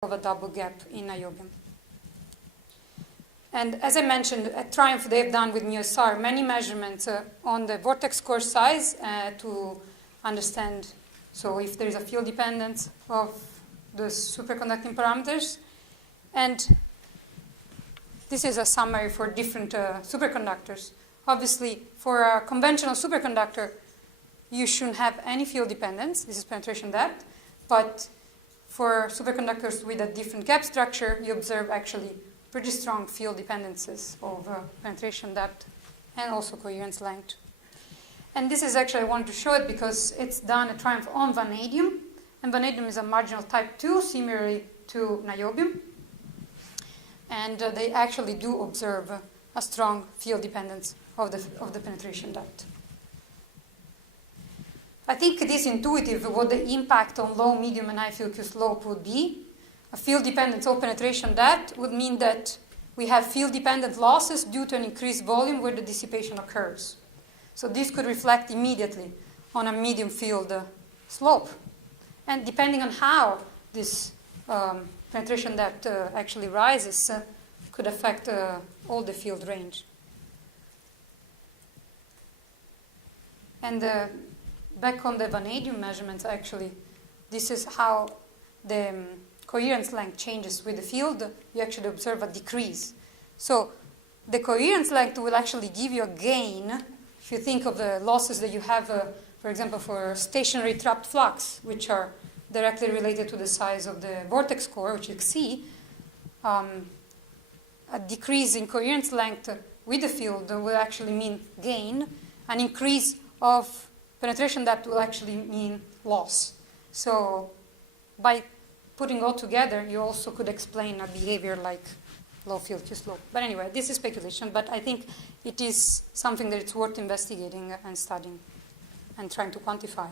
of a double gap in niobium. And as I mentioned, at TRIUMF they've done with MuSR many measurements on the vortex core size to understand, so if there is a field dependence of the superconducting parameters. And this is a summary for different superconductors. Obviously, for a conventional superconductor, you shouldn't have any field dependence. This is penetration depth. But for superconductors with a different gap structure, you observe actually pretty strong field dependencies of penetration depth and also coherence length. And this is actually, I wanted to show it because it's done at TRIUMF on vanadium. And vanadium is a marginal type 2, similarly to niobium. And they actually do observe a strong field dependence of the penetration depth. I think it is intuitive what the impact on low, medium, and high field Q slope would be. A field dependence of penetration depth would mean that we have field dependent losses due to an increased volume where the dissipation occurs. So this could reflect immediately on a medium field slope. And depending on how this penetration depth actually rises, could affect all the field range. And back on the vanadium measurements, actually, this is how the coherence length changes with the field. You actually observe a decrease. So the coherence length will actually give you a gain. If you think of the losses that you have, for example, for stationary trapped flux, which are directly related to the size of the vortex core, which you see, a decrease in coherence length with the field will actually mean gain. An increase of penetration depth will actually mean loss. So by putting all together, you also could explain a behavior like low field Q slope. But anyway, this is speculation, but I think it is something that it's worth investigating and studying and trying to quantify.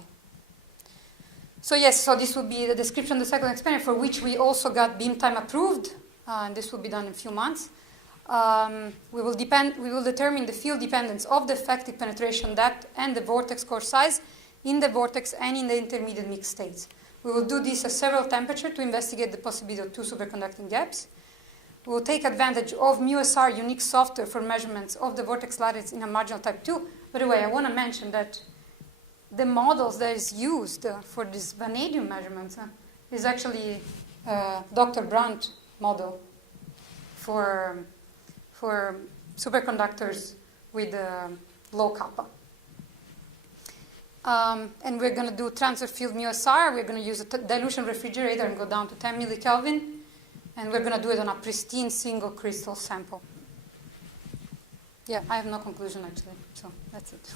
So yes, so this would be the description of the cyclone experiment, for which we also got beam time approved, and this will be done in a few months. We will determine the field dependence of the effective penetration depth and the vortex core size in the vortex and in the intermediate mixed states. We will do this at several temperatures to investigate the possibility of two superconducting gaps. We will take advantage of MuSR unique software for measurements of the vortex lattice in a marginal type 2. By the way, I want to mention that the models that is used for this vanadium measurements is actually Dr. Brandt model for superconductors with low kappa. And we're going to do transfer field MuSR. We're going to use a dilution refrigerator and go down to 10 millikelvin. And we're going to do it on a pristine single crystal sample. Yeah, I have no conclusion actually, so that's it.